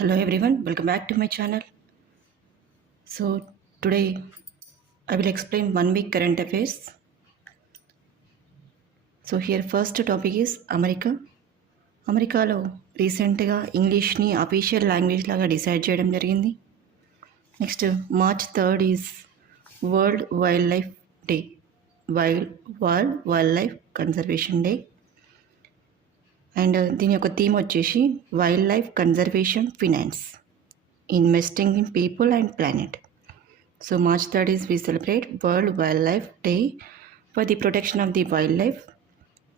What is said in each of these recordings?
Hello everyone, welcome back to my channel. So today I will explain 1 week current affairs. So here first topic is America. అమెరికాలో రీసెంట్గా ఇంగ్లీష్ని official language లాగా decide చేయడం జరిగింది. Next March 3rd is world wild life day, world wild life conservation day. And దీని యొక్క theme వచ్చేసి wild life conservation finance, investing in people and planet. So March 3rd is we celebrate World Wildlife Day for the protection of the wildlife,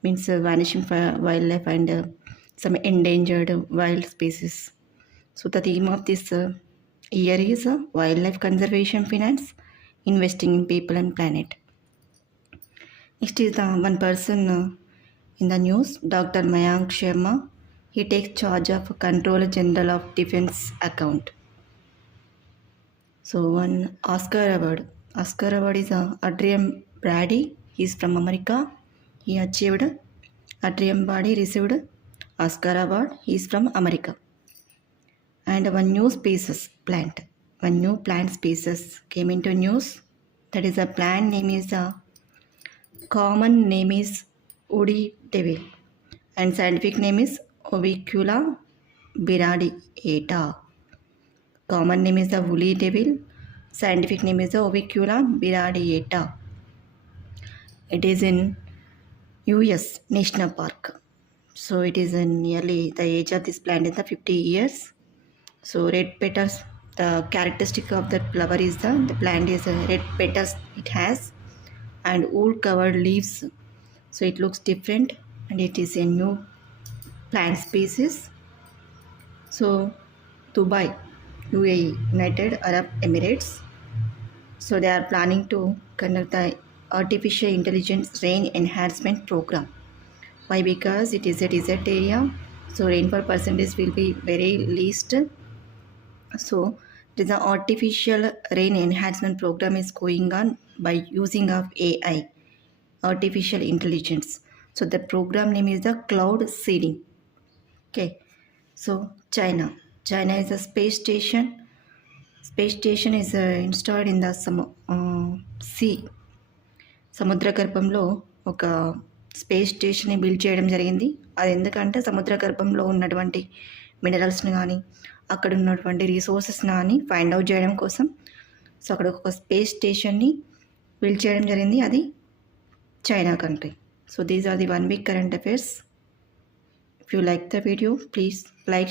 means vanishing wildlife and some endangered wild species. So the theme of this year is wildlife conservation finance, investing in people and planet. Next is the one person in the news, Dr. Mayank Sharma. He takes charge of Controller General of Defense account. So one Oscar award is Adrian Brody. He is from America. He achieved Adrian Brody received Oscar award. He is from America. And one new plant species came into news. That is a plant name is common name is woody devil and scientific name is Ovicula biradiata. Common name is the woolly devil. Scientific name is the Ovicula biradiata. It is in US National Park. So it is in nearly the age of this plant is the 50 years. So red petals. The characteristic of that flower is the plant is red petals it has and wool covered leaves. So it looks different and it is a new plant species. So Dubai, UAE, United Arab Emirates. So they are planning to conduct the artificial intelligence rain enhancement program. Why? Because it is a desert area, so rainfall percentage will be very least. So it is an artificial rain enhancement program is going on by using of AI, artificial intelligence. So the program name is the cloud seeding. Okay. So China is a space station. Space station is installed in the sea. సముద్ర గర్భంలో ఒక space స్టేషన్ని build చేయడం జరిగింది. అది ఎందుకంటే సముద్ర గర్భంలో ఉన్నటువంటి మినరల్స్ని కానీ అక్కడ ఉన్నటువంటి రీసోర్సెస్ని కానీ ఫైండ్ అవుట్ చేయడం కోసం సో అక్కడ ఒక స్పేస్ స్టేషన్ని బిల్డ్ చేయడం జరిగింది. అది China country. So these are the 1 week current affairs. If you like the video, please like,